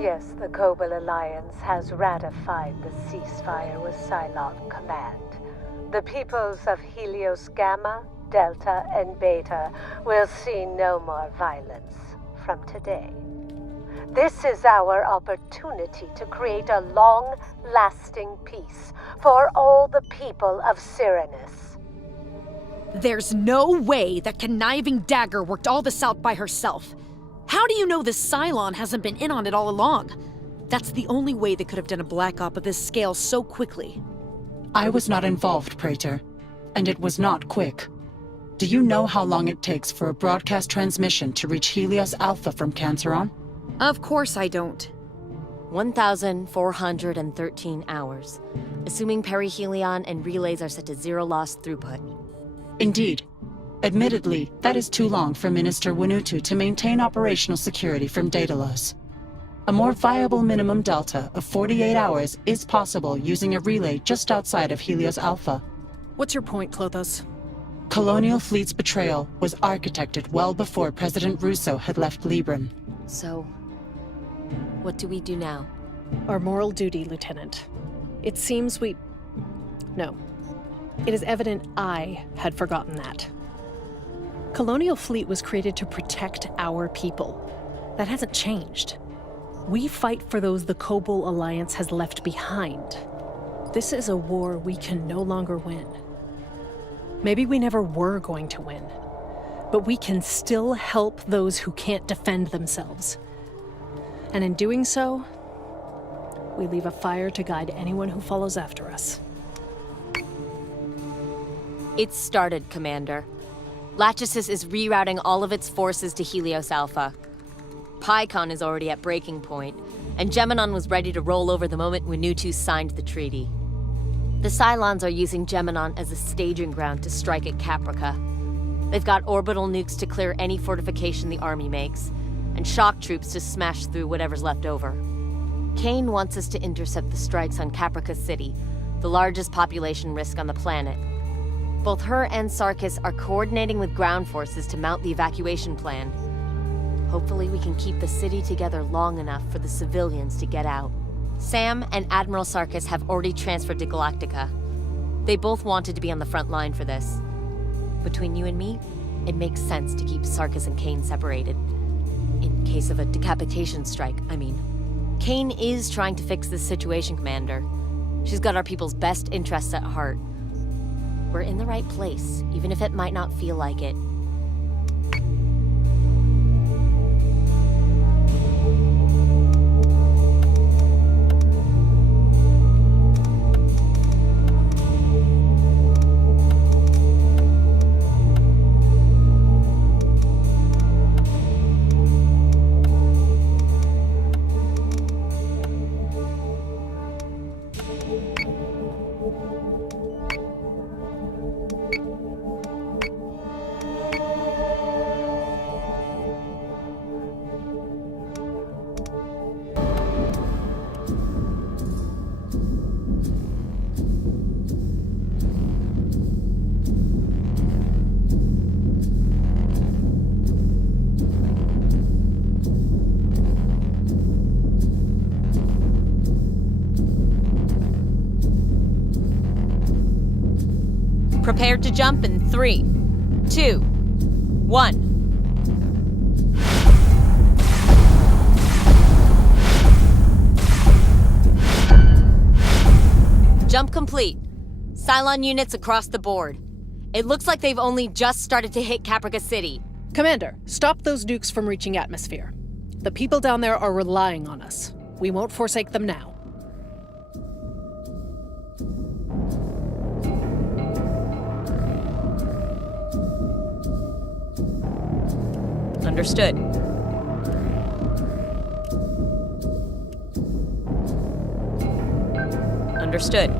Yes, the Cobalt Alliance has ratified the ceasefire with Cylon Command. The peoples of Helios Gamma, Delta, and Beta will see no more violence from today. This is our opportunity to create a long-lasting peace for all the people of Cyranus. There's no way that conniving Dagger worked all this out by herself. How do you know this Cylon hasn't been in on it all along? That's the only way they could have done a black op of this scale so quickly. I was not involved, Praetor, and it was not quick. Do you know how long it takes for a broadcast transmission to reach Helios Alpha from Canceron? Of course I don't. 1,413 hours, assuming perihelion and relays are set to zero loss throughput. Indeed. Admittedly, that is too long for Minister Winutu to maintain operational security from data loss. A more viable minimum delta of 48 hours is possible using a relay just outside of Helios Alpha. What's your point, Clothos? Colonial Fleet's betrayal was architected well before President Russo had left Libran. So, what do we do now? Our moral duty, Lieutenant. It seems No. It is evident I had forgotten that. Colonial Fleet was created to protect our people. That hasn't changed. We fight for those the Cobalt Alliance has left behind. This is a war we can no longer win. Maybe we never were going to win, but we can still help those who can't defend themselves. And in doing so, we leave a fire to guide anyone who follows after us. It's started, Commander. Lachesis is rerouting all of its forces to Helios Alpha. PyCon is already at breaking point, and Geminon was ready to roll over the moment Winutu signed the treaty. The Cylons are using Geminon as a staging ground to strike at Caprica. They've got orbital nukes to clear any fortification the army makes, and shock troops to smash through whatever's left over. Cain wants us to intercept the strikes on Caprica City, the largest population risk on the planet. Both her and Sarkis are coordinating with ground forces to mount the evacuation plan. Hopefully we can keep the city together long enough for the civilians to get out. Sam and Admiral Sarkis have already transferred to Galactica. They both wanted to be on the front line for this. Between you and me, it makes sense to keep Sarkis and Cain separated. In case of a decapitation strike, I mean. Cain is trying to fix this situation, Commander. She's got our people's best interests at heart. We're in the right place, even if it might not feel like it. Prepare to jump in 3, 2, 1. Jump complete. Cylon units across the board. It looks like they've only just started to hit Caprica City. Commander, stop those nukes from reaching atmosphere. The people down there are relying on us. We won't forsake them now. Understood. Understood.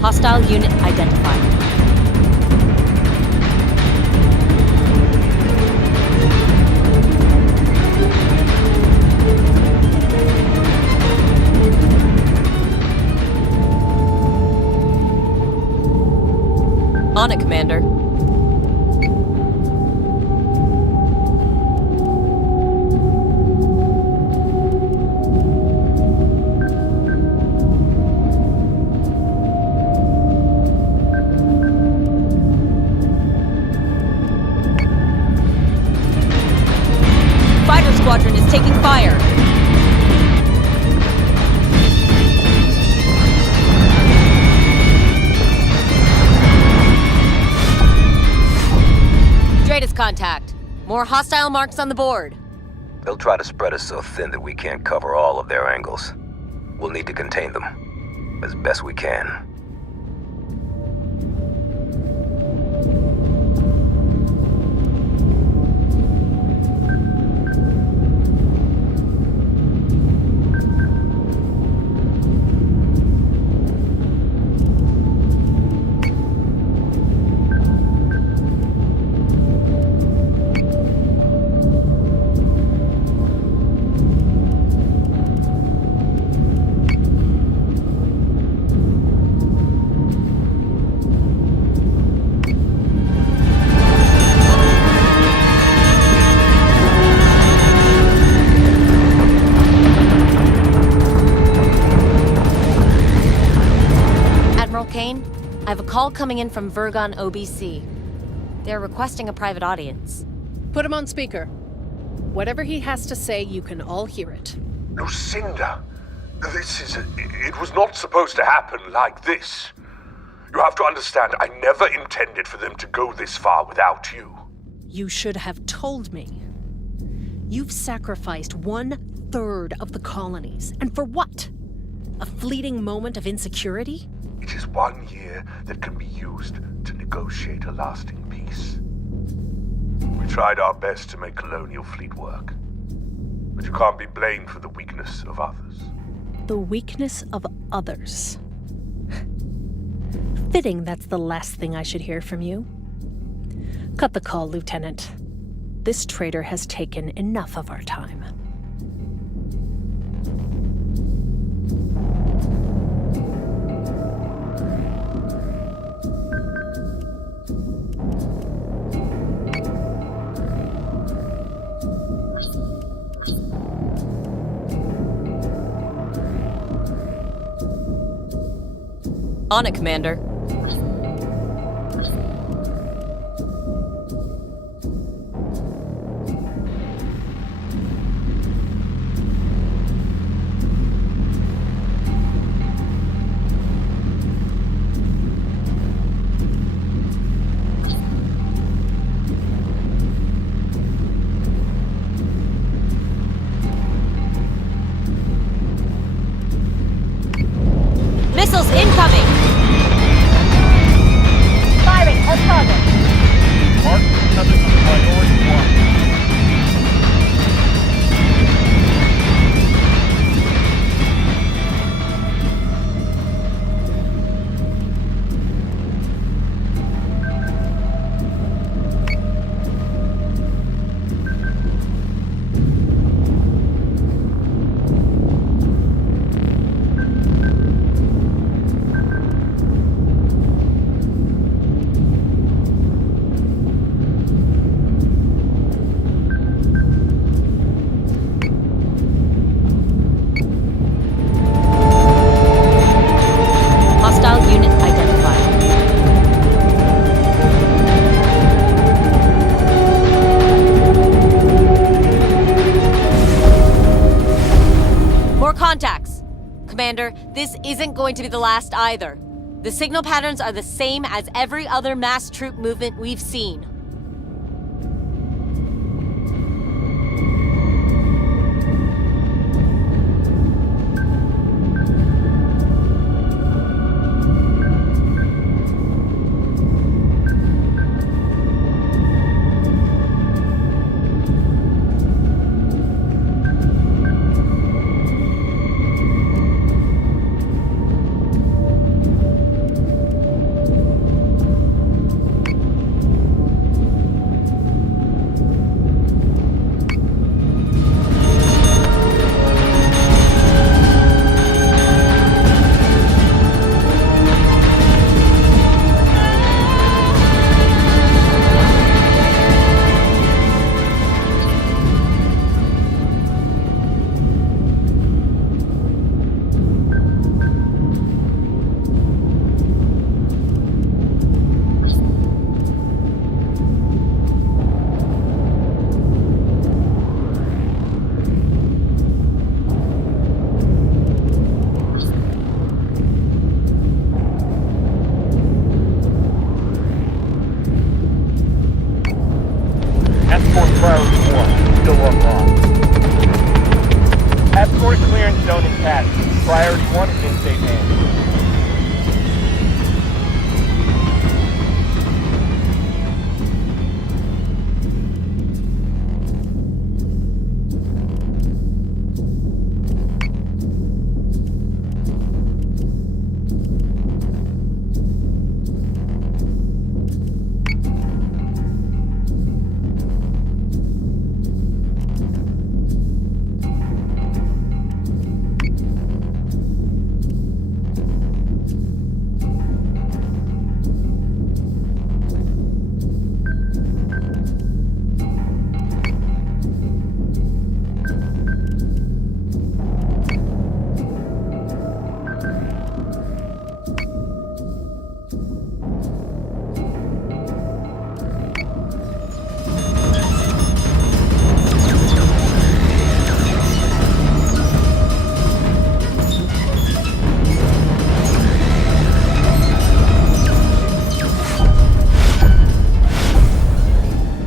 Hostile unit identified. On it, Commander. Fighter squadron is taking fire. Stratus contact. More hostile marks on the board. They'll try to spread us so thin that we can't cover all of their angles. We'll need to contain them as best we can. Cain, I have a call coming in from Vergon OBC. They're requesting a private audience. Put him on speaker. Whatever he has to say, you can all hear it. Lucinda, it was not supposed to happen like this. You have to understand, I never intended for them to go this far without you. You should have told me. You've sacrificed 1/3 of the colonies. And for what? A fleeting moment of insecurity? It is 1 year that can be used to negotiate a lasting peace. We tried our best to make Colonial Fleet work. But you can't be blamed for the weakness of others. The weakness of others. Fitting that's the last thing I should hear from you. Cut the call, Lieutenant. This traitor has taken enough of our time. On it, Commander. Missiles incoming! Firing on target. Mark another priority 1. Contacts! Commander, this isn't going to be the last either. The signal patterns are the same as every other mass troop movement we've seen. intact. Priority 1 is in safe hands.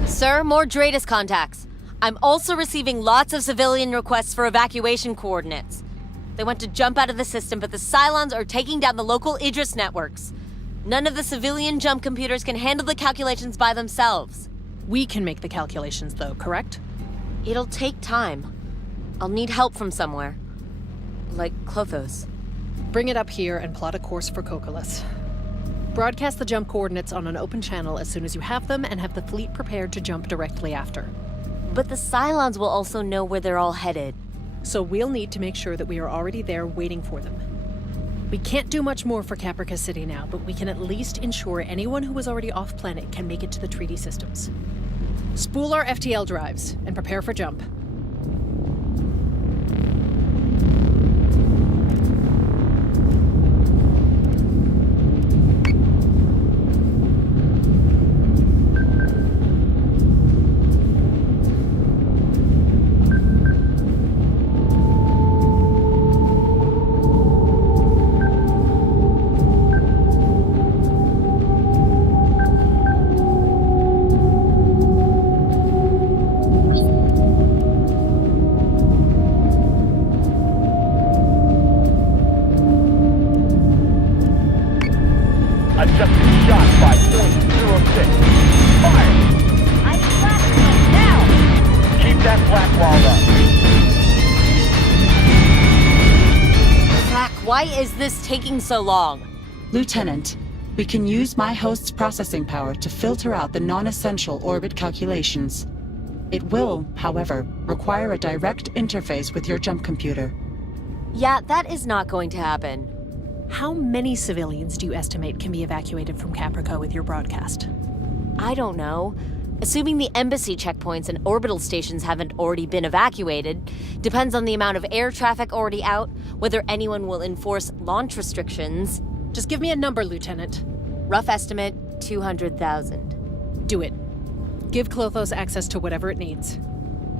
Sir, more Dratus contacts. I'm also receiving lots of civilian requests for evacuation coordinates. They want to jump out of the system, but the Cylons are taking down the local Idris networks. None of the civilian jump computers can handle the calculations by themselves. We can make the calculations, though, correct? It'll take time. I'll need help from somewhere. Like Klothos. Bring it up here and plot a course for Kokolas. Broadcast the jump coordinates on an open channel as soon as you have them, and have the fleet prepared to jump directly after. But the Cylons will also know where they're all headed. So we'll need to make sure that we are already there waiting for them. We can't do much more for Caprica City now, but we can at least ensure anyone who is already off-planet can make it to the treaty systems. Spool our FTL drives, and prepare for jump. Adjusting shot by .06. Fire! I need blast now! Keep that flak wall up. Flak, why is this taking so long? Lieutenant, we can use my host's processing power to filter out the non-essential orbit calculations. It will, however, require a direct interface with your jump computer. Yeah, that is not going to happen. How many civilians do you estimate can be evacuated from Caprica with your broadcast? I don't know. Assuming the embassy checkpoints and orbital stations haven't already been evacuated, depends on the amount of air traffic already out, whether anyone will enforce launch restrictions. Just give me a number, Lieutenant. Rough estimate, 200,000. Do it. Give Klothos access to whatever it needs.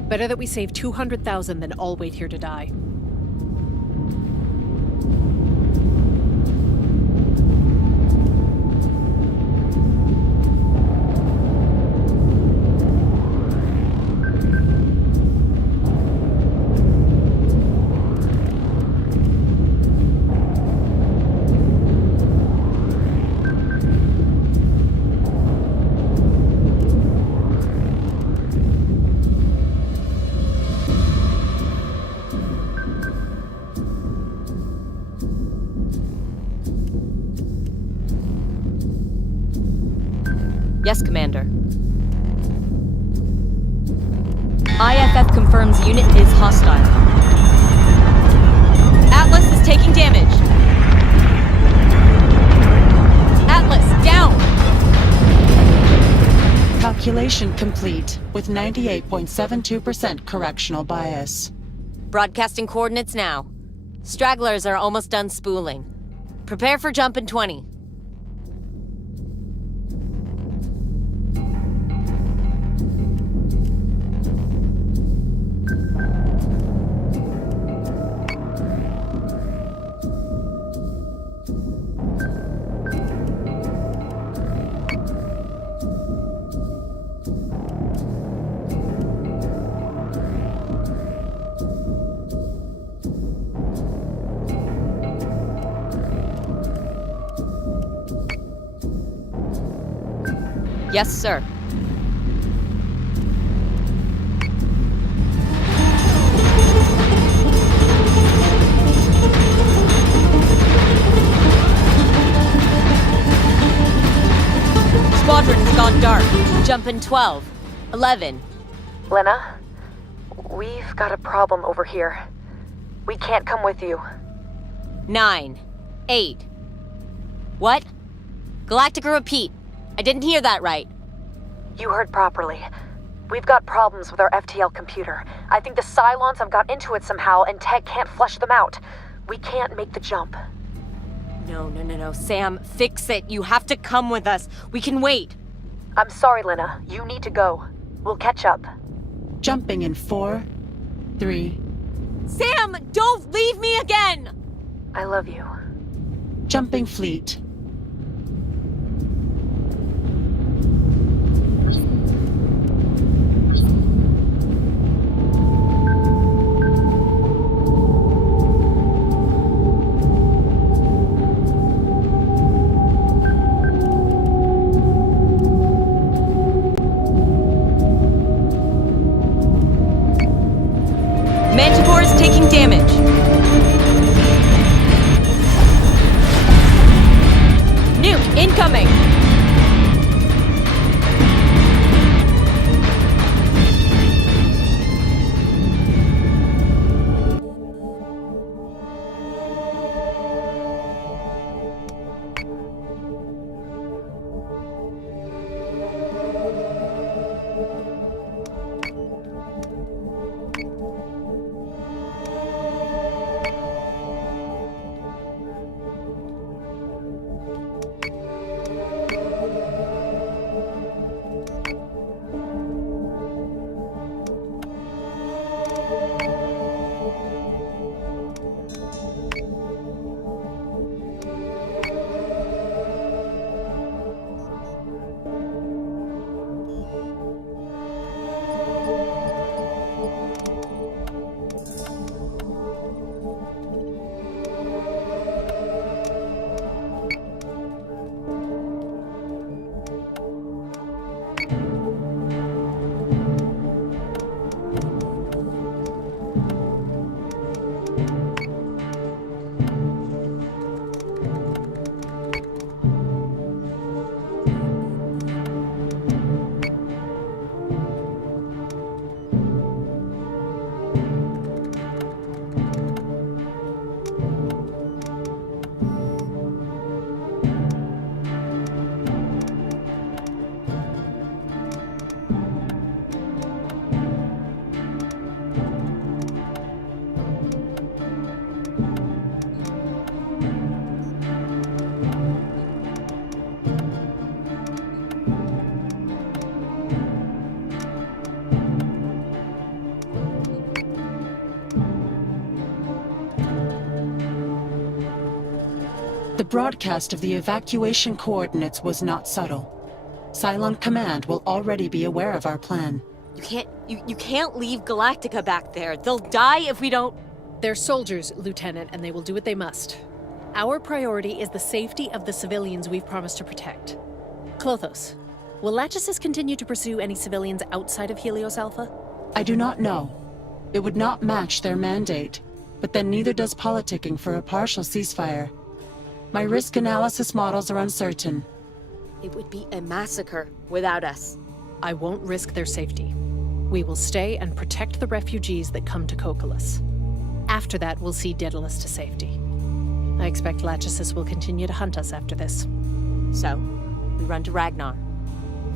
Better that we save 200,000 than all wait here to die. Yes, Commander. IFF confirms unit is hostile. Atlas is taking damage. Atlas, down! Calculation complete, with 98.72% correctional bias. Broadcasting coordinates now. Stragglers are almost done spooling. Prepare for jump in 20. Yes, sir. Squadron has gone dark. Jump in 12. 11. Lena, we've got a problem over here. We can't come with you. 9. 8. What? Galactica, repeat. I didn't hear that right. You heard properly. We've got problems with our FTL computer. I think the Cylons have got into it somehow, and Tech can't flush them out. We can't make the jump. No. Sam, fix it. You have to come with us. We can wait. I'm sorry, Lena. You need to go. We'll catch up. Jumping in 4, 3. Sam, don't leave me again! I love you. Jumping fleet. Manticore is taking damage. Nuke incoming! The broadcast of the evacuation coordinates was not subtle. Cylon Command will already be aware of our plan. You can't leave Galactica back there. They'll die if we don't... They're soldiers, Lieutenant, and they will do what they must. Our priority is the safety of the civilians we've promised to protect. Klothos, will Lachesis continue to pursue any civilians outside of Helios Alpha? I do not know. It would not match their mandate, but then neither does politicking for a partial ceasefire. My risk analysis models are uncertain. It would be a massacre without us. I won't risk their safety. We will stay and protect the refugees that come to Cocolus. After that, we'll see Daedalus to safety. I expect Lachesis will continue to hunt us after this. So, we run to Ragnar,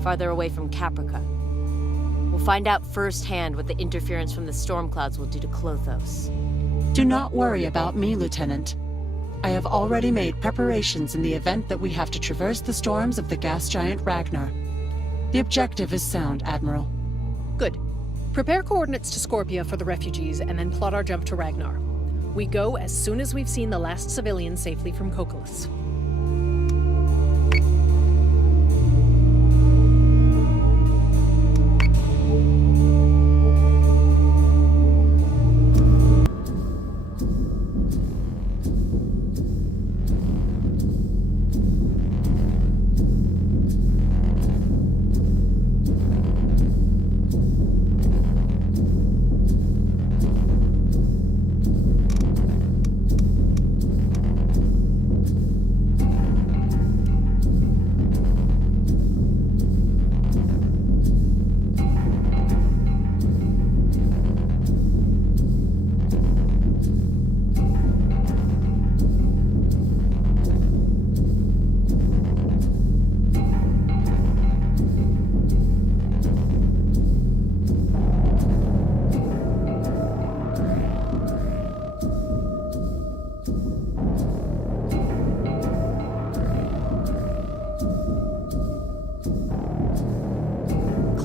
farther away from Caprica. We'll find out firsthand what the interference from the storm clouds will do to Klothos. Do not worry about me, Lieutenant. I have already made preparations in the event that we have to traverse the storms of the gas giant Ragnar. The objective is sound, Admiral. Good. Prepare coordinates to Scorpia for the refugees and then plot our jump to Ragnar. We go as soon as we've seen the last civilian safely from Cocolus.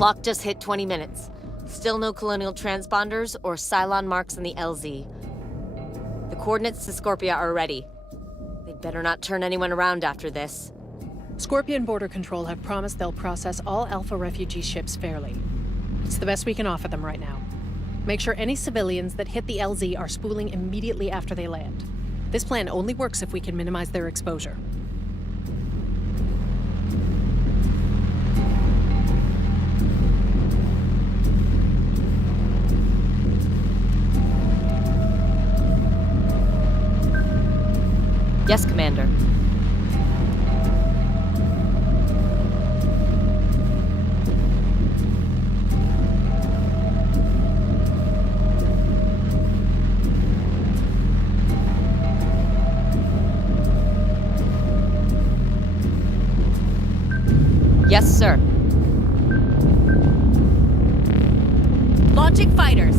Clock just hit 20 minutes. Still no colonial transponders or Cylon marks in the LZ. The coordinates to Scorpia are ready. They'd better not turn anyone around after this. Scorpion Border Control have promised they'll process all Alpha refugee ships fairly. It's the best we can offer them right now. Make sure any civilians that hit the LZ are spooling immediately after they land. This plan only works if we can minimize their exposure. Yes, Commander. Yes, sir. Launching fighters.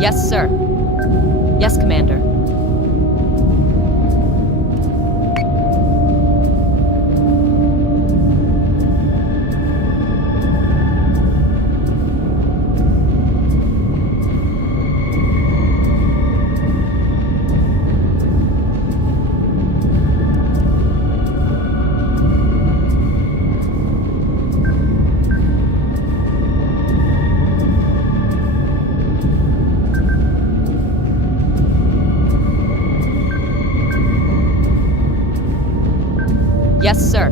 Yes, sir. Yes, Commander. Yes, sir.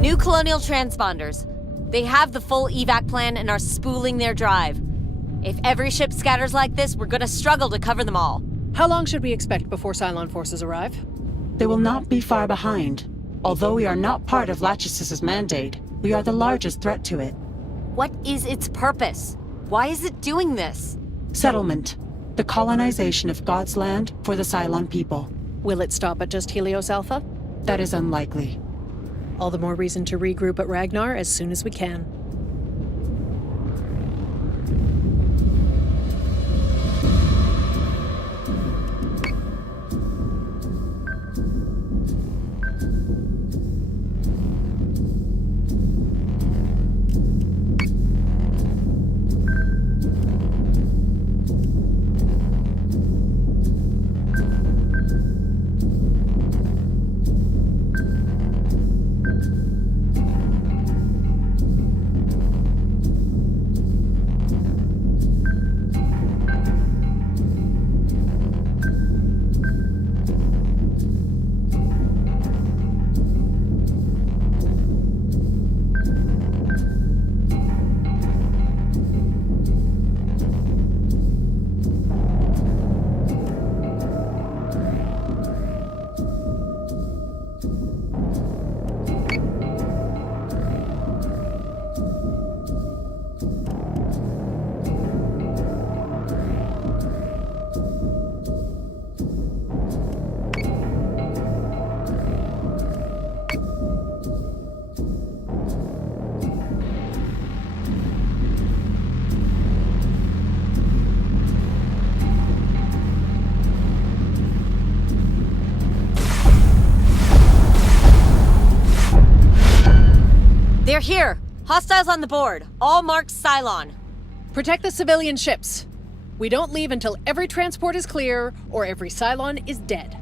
New Colonial transponders. They have the full evac plan and are spooling their drive. If every ship scatters like this, we're gonna struggle to cover them all. How long should we expect before Cylon forces arrive? They will not be far behind. Although we are not part of Lachesis' mandate, we are the largest threat to it. What is its purpose? Why is it doing this? Settlement. The colonization of God's land for the Cylon people. Will it stop at just Helios Alpha? That is unlikely. All the more reason to regroup at Ragnar as soon as we can. They're here! Hostiles on the board. All marked Cylon. Protect the civilian ships. We don't leave until every transport is clear or every Cylon is dead.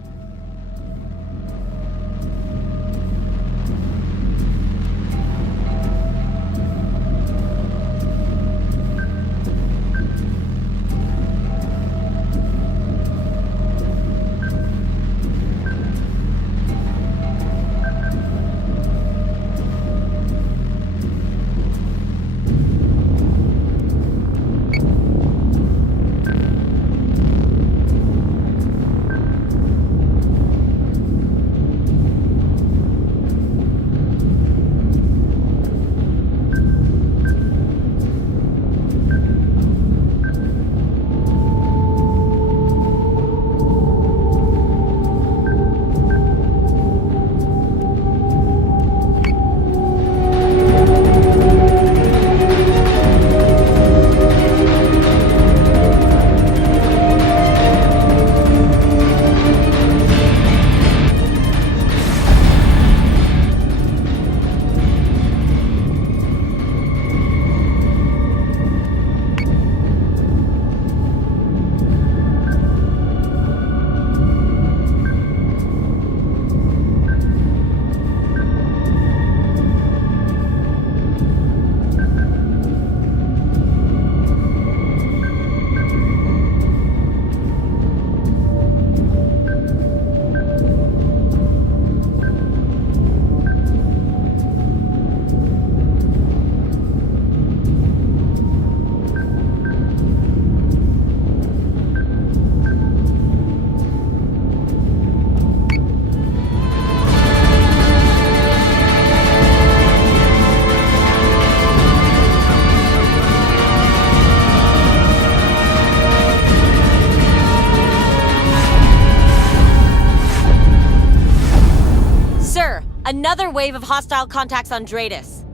Another wave of hostile contacts on Dratus.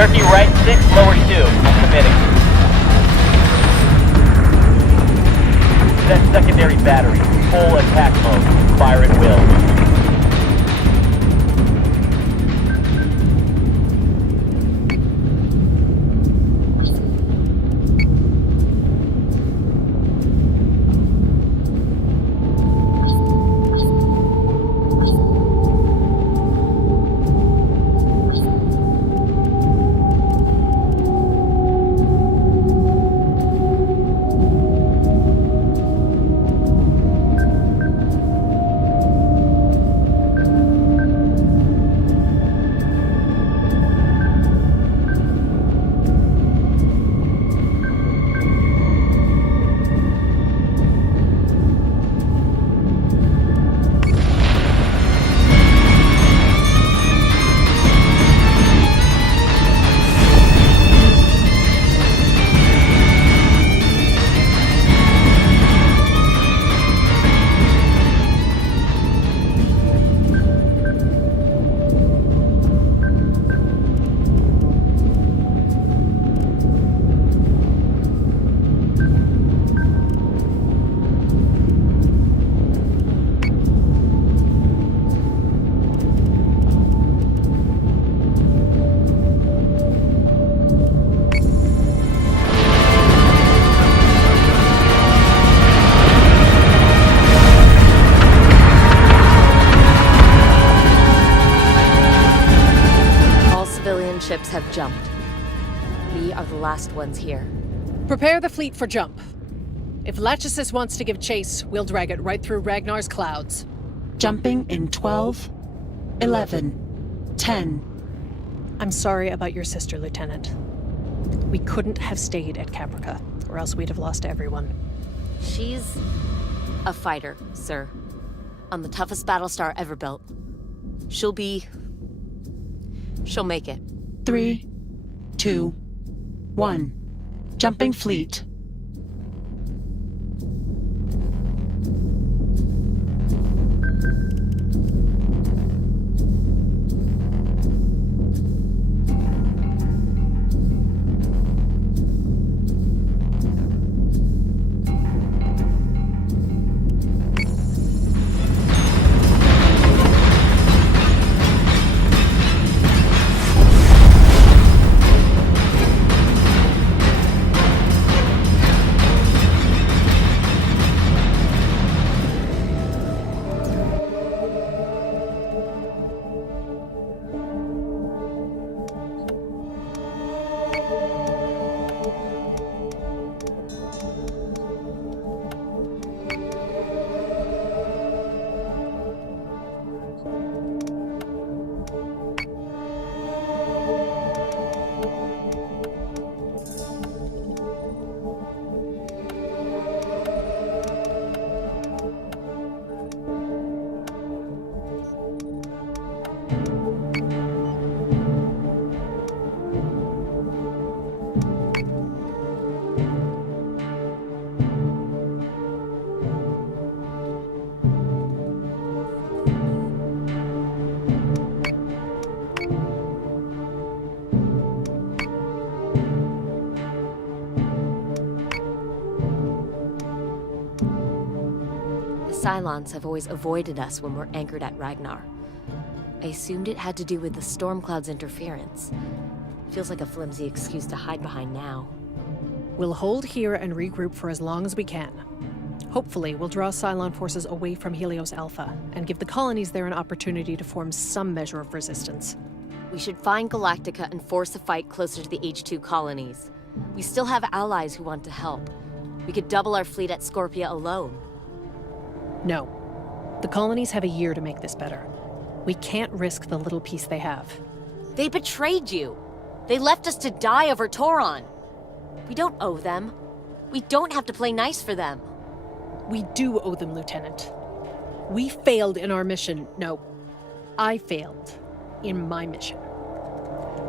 Turkey right 6, lower 2. I'm committing. Set secondary battery. Full attack mode. Fire at will. Ships have jumped. We are the last ones here. Prepare the fleet for jump. If Lachesis wants to give chase, we'll drag it right through Ragnar's clouds. Jumping in 12, 11, 10. I'm sorry about your sister, Lieutenant. We couldn't have stayed at Caprica, or else we'd have lost everyone. She's a fighter, sir. On the toughest Battlestar ever built. She'll make it. 3, 2, 1. Jumping fleet. Cylons have always avoided us when we're anchored at Ragnar. I assumed it had to do with the storm cloud's interference. Feels like a flimsy excuse to hide behind now. We'll hold here and regroup for as long as we can. Hopefully, we'll draw Cylon forces away from Helios Alpha and give the colonies there an opportunity to form some measure of resistance. We should find Galactica and force a fight closer to the H2 colonies. We still have allies who want to help. We could double our fleet at Scorpia alone. No. The colonies have a year to make this better. We can't risk the little piece they have. They betrayed you. They left us to die over Toron. We don't owe them. We don't have to play nice for them. We do owe them, Lieutenant. We failed in our mission. No, I failed in my mission.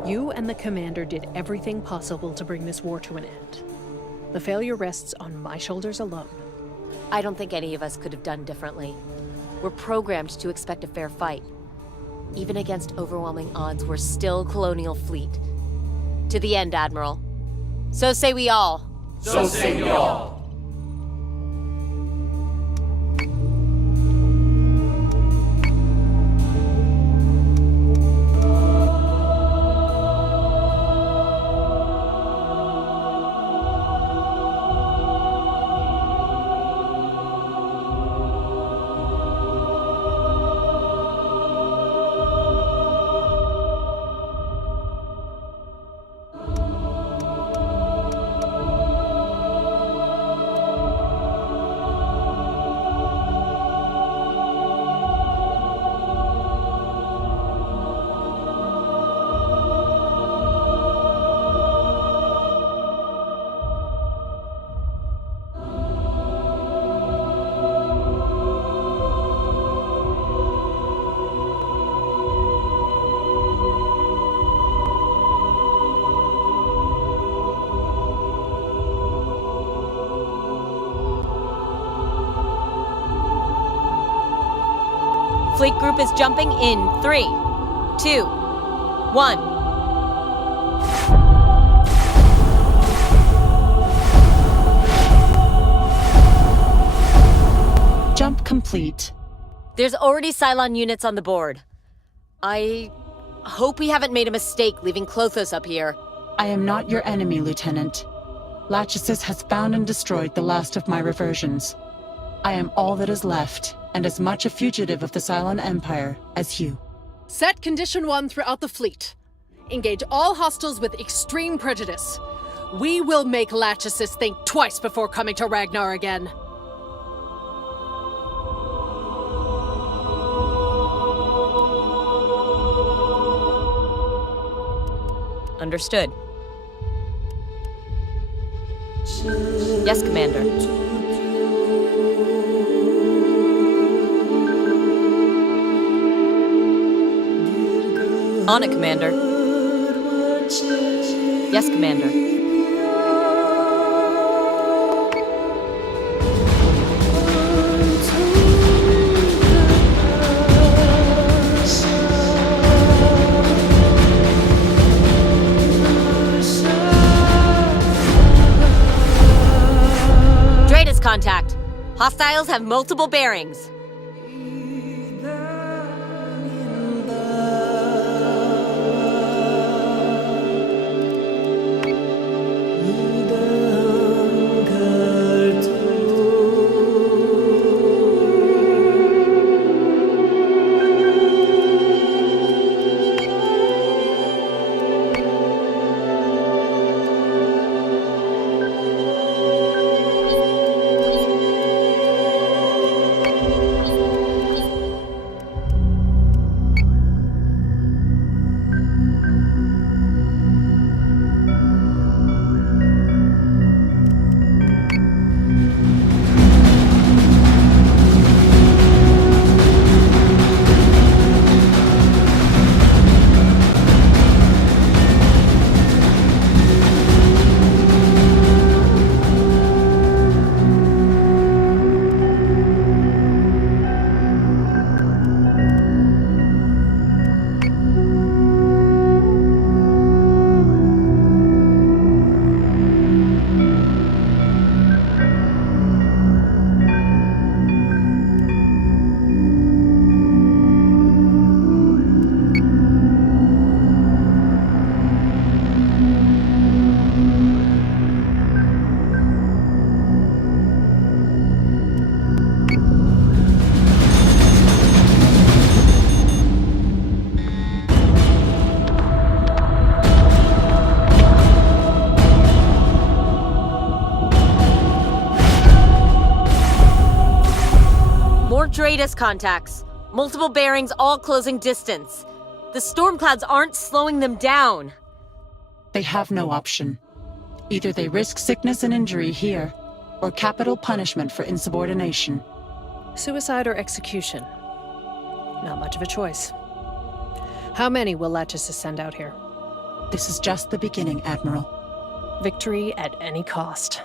You and the Commander did everything possible to bring this war to an end. The failure rests on my shoulders alone. I don't think any of us could have done differently. We're programmed to expect a fair fight. Even against overwhelming odds, we're still Colonial Fleet. To the end, Admiral. So say we all. So say we all. Fleet group is jumping in 3, 2, 1. Jump complete. There's already Cylon units on the board. I hope we haven't made a mistake leaving Klothos up here. I am not your enemy, Lieutenant. Lachesis has found and destroyed the last of my reversions. I am all that is left, and as much a fugitive of the Cylon Empire as you. Set Condition 1 throughout the fleet. Engage all hostiles with extreme prejudice. We will make Lachesis think twice before coming to Ragnar again. Understood. Yes, Commander. On it, Commander. Yes, Commander. Dratus contact. Hostiles have multiple bearings. Dratus contacts. Multiple bearings, all closing distance. The storm clouds aren't slowing them down. They have no option. Either they risk sickness and injury here, or capital punishment for insubordination. Suicide or execution? Not much of a choice. How many will Lachesis send out here? This is just the beginning, Admiral. Victory at any cost.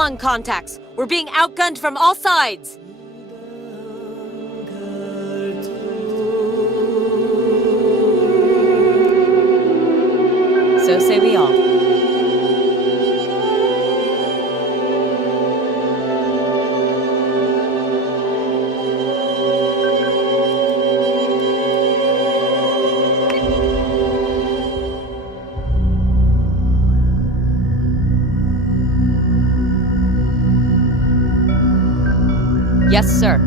on, contacts! We're being outgunned from all sides! So say we all. Yes, sir.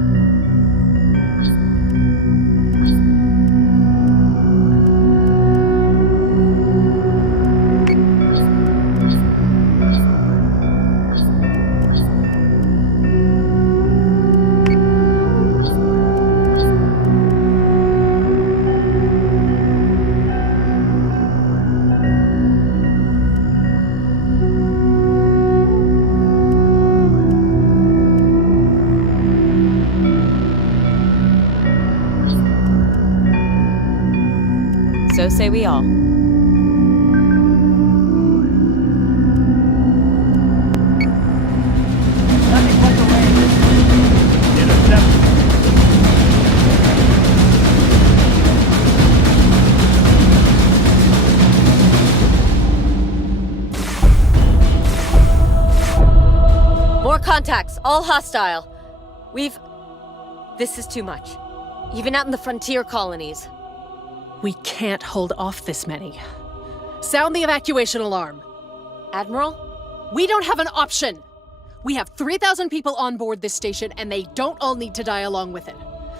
So say we all. Nothing but the way. Intercept. More contacts, all hostile. This is too much. Even out in the frontier colonies. We can't hold off this many. Sound the evacuation alarm. Admiral? We don't have an option! We have 3,000 people on board this station, and they don't all need to die along with it.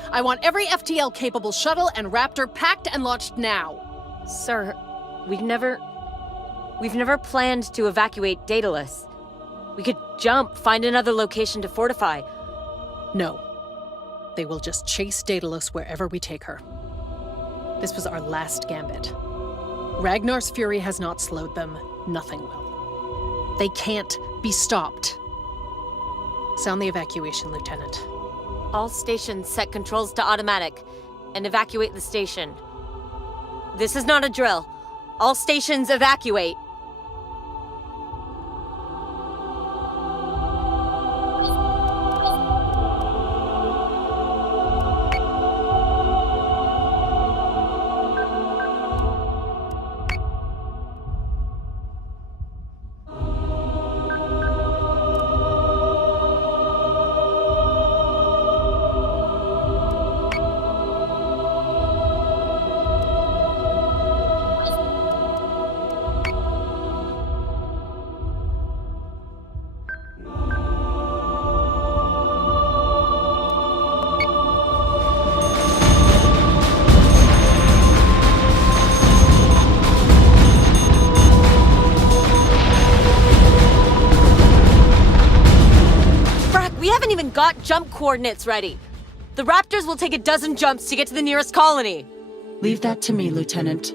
I want every FTL-capable shuttle and Raptor packed and launched now. Sir, we've never planned to evacuate Daedalus. We could jump, find another location to fortify. No. They will just chase Daedalus wherever we take her. This was our last gambit. Ragnar's fury has not slowed them. Nothing will. They can't be stopped. Sound the evacuation, Lieutenant. All stations set controls to automatic and evacuate the station. This is not a drill. All stations evacuate. Got jump coordinates ready. The Raptors will take a dozen jumps to get to the nearest colony. Leave that to me, Lieutenant.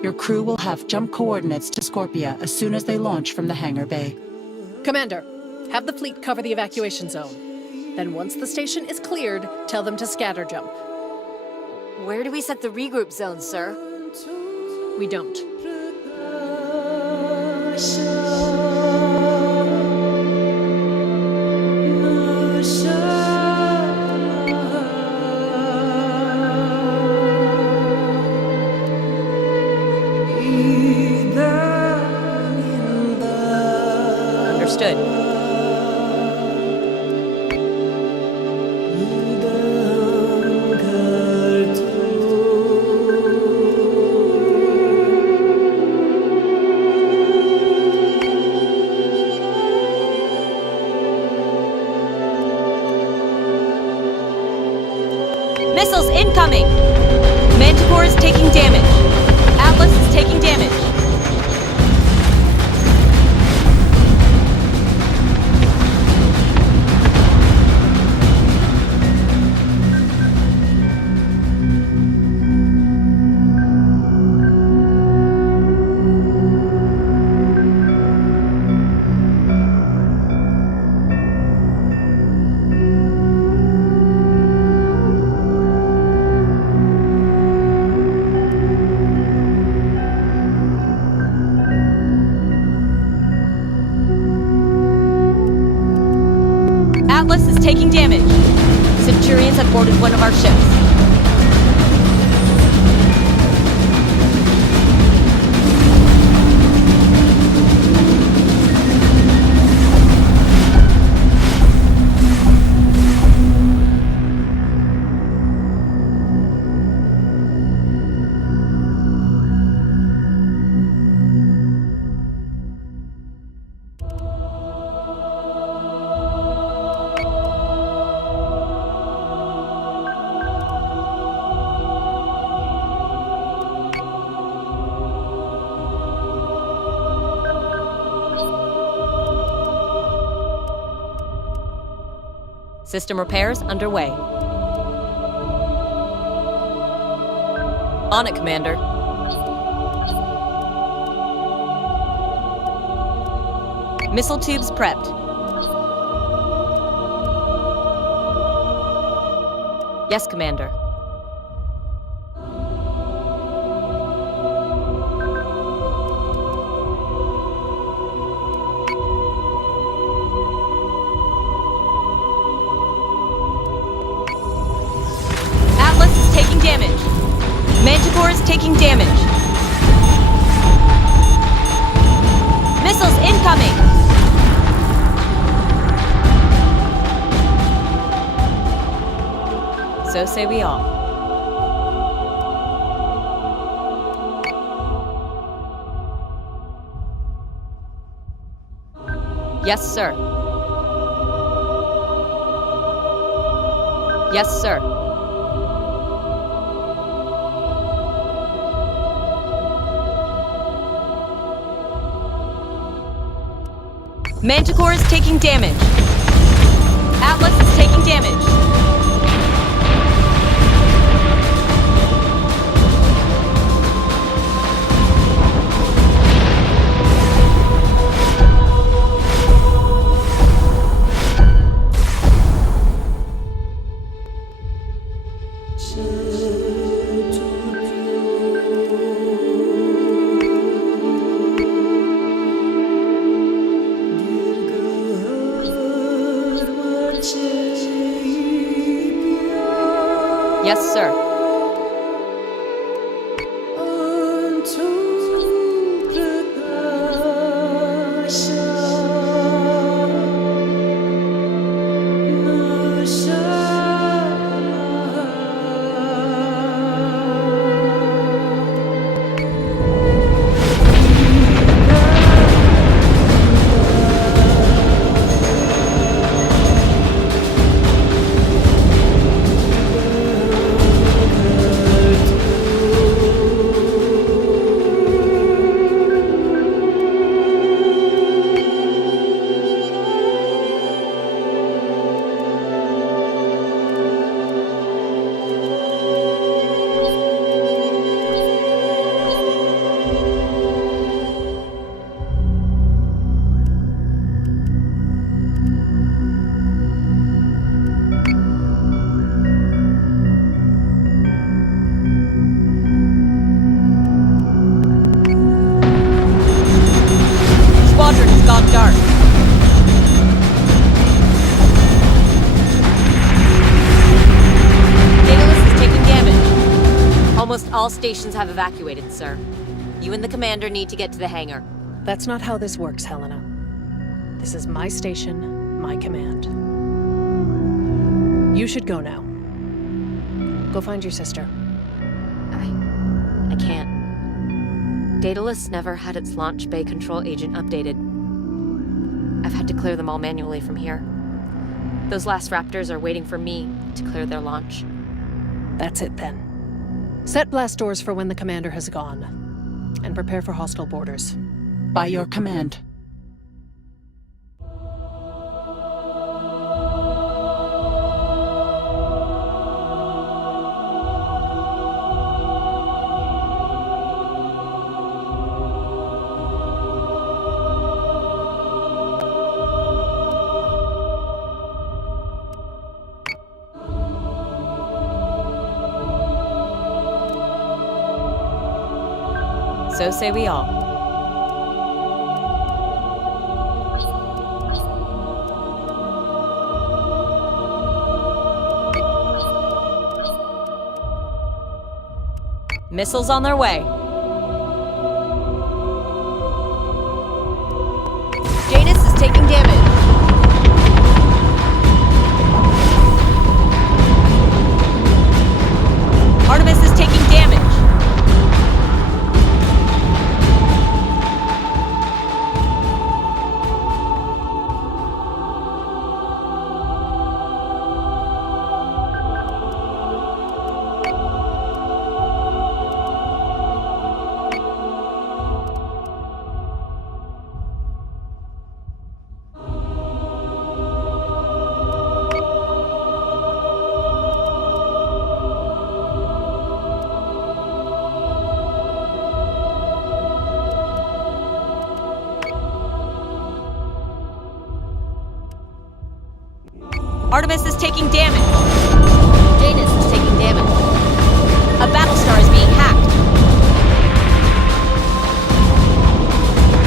Your crew will have jump coordinates to Scorpia as soon as they launch from the hangar bay. Commander, have the fleet cover the evacuation zone. Then once the station is cleared, tell them to scatter jump. Where do we set the regroup zone, sir? We don't. Understood. Missiles incoming! Manticore is taking damage. Atlas is taking damage. taking damage. Centurions have boarded one of our ships. System repairs underway. On it, Commander. Missile tubes prepped. Yes, Commander. Taking damage. Manticore is taking damage. Missiles incoming! So say we all. Yes, sir. Yes, sir. Manticore is taking damage. Atlas is taking damage. Yes, sir. Dark. Daedalus is taking damage. Almost all stations have evacuated, sir. You and the commander need to get to the hangar. That's not how this works, Helena. This is my station, my command. You should go now. Go find your sister. I can't. Daedalus never had its launch bay control agent updated. I've had to clear them all manually from here. Those last Raptors are waiting for me to clear their launch. That's it then. Set blast doors for when the commander has gone. And prepare for hostile borders. By your command. So say we all. Missiles on their way. Janus is taking damage. Artemis is taking damage. Artemis is taking damage. Janus is taking damage. A Battlestar is being hacked.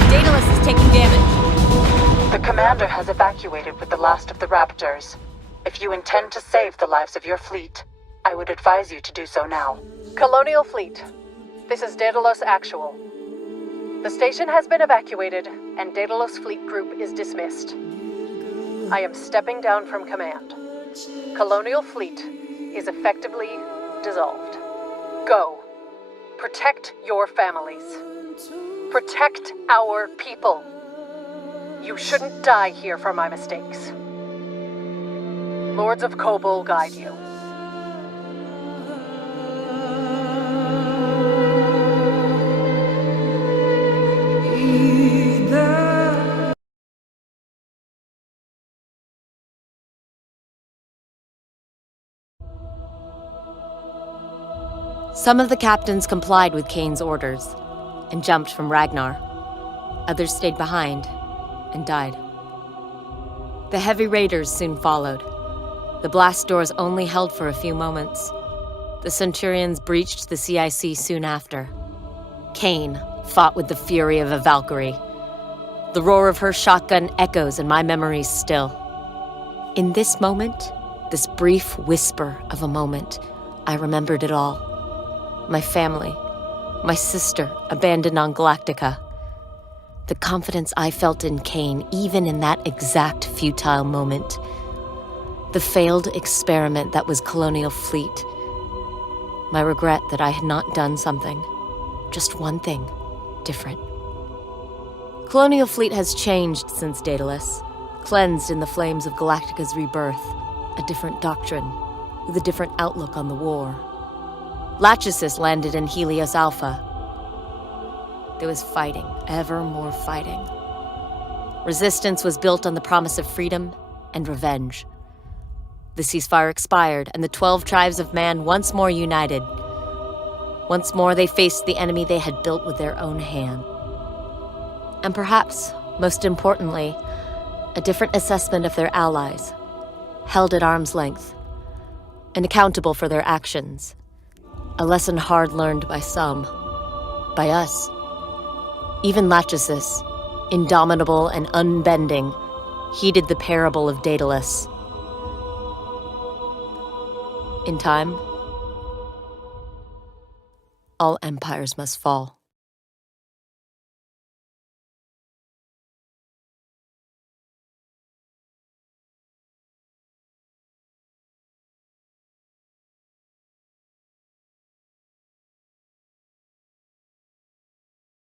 Daedalus is taking damage. The commander has evacuated with the last of the Raptors. If you intend to save the lives of your fleet, I would advise you to do so now. Colonial Fleet, this is Daedalus Actual. The station has been evacuated, and Daedalus Fleet Group is dismissed. I am stepping down from command. Colonial Fleet is effectively dissolved. Go. Protect your families. Protect our people. You shouldn't die here for my mistakes. Lords of Kobol guide you. Some of the captains complied with Cain's orders and jumped from Ragnar. Others stayed behind and died. The heavy raiders soon followed. The blast doors only held for a few moments. The Centurions breached the CIC soon after. Cain fought with the fury of a Valkyrie. The roar of her shotgun echoes in my memories still. In this moment, this brief whisper of a moment, I remembered it all. My family, my sister abandoned on Galactica. The confidence I felt in Cain, even in that exact futile moment. The failed experiment that was Colonial Fleet. My regret that I had not done something, just one thing, different. Colonial Fleet has changed since Daedalus, cleansed in the flames of Galactica's rebirth, a different doctrine, with a different outlook on the war. Lachesis landed in Helios Alpha. There was fighting, ever more fighting. Resistance was built on the promise of freedom and revenge. The ceasefire expired, and the 12 tribes of man once more united. Once more they faced the enemy they had built with their own hand. And perhaps, most importantly, a different assessment of their allies, held at arm's length, and accountable for their actions. A lesson hard learned by some, by us. Even Lachesis, indomitable and unbending, heeded the parable of Daedalus. In time, all empires must fall.